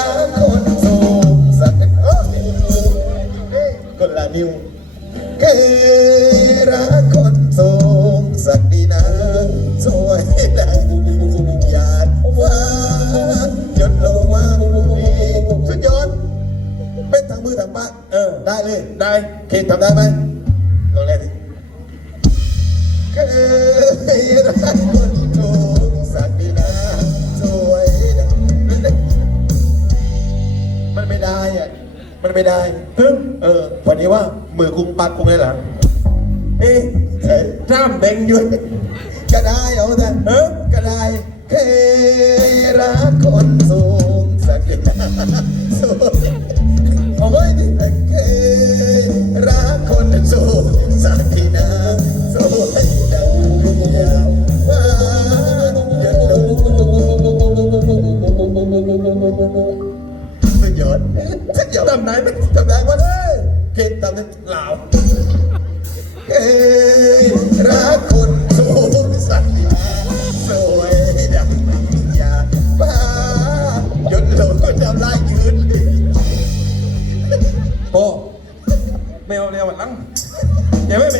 รักคนสูงสักคนละนิ้วเคยรักคนสูงสักดีนะสวยได้หยาดฟ้าหยดลงมาสุดยอดเป็นทางมือทางปากเออได้เลยได้เคทำได้ไหมลองเล่นดิเคยรัก ไม่ได้อะมันไม่ได้ฮึเออวันนี้ว่ามือกุ้งปักกุ้งได้หลังเอ๊ะเอ้ยจ้ามแบ่งอยุ่นก็ได้เอาแต่เออก็ได้เคยรักคนสูงสักทีสูงเอาไว้ดิเคยรักคนสูงสักทีนะสวยดังยาวฟ้าหยดลง สุดยอดสุดยอดทำได้ไหมทำได้หมดเลยเก่งทำได้เหล่าเอ้ยรักคนสูงสักทีสวยดังยาฟ้าหยดลงก็ทำลายยืนโอ้ไม่เอาเร็วหลังอย่าไม่ไป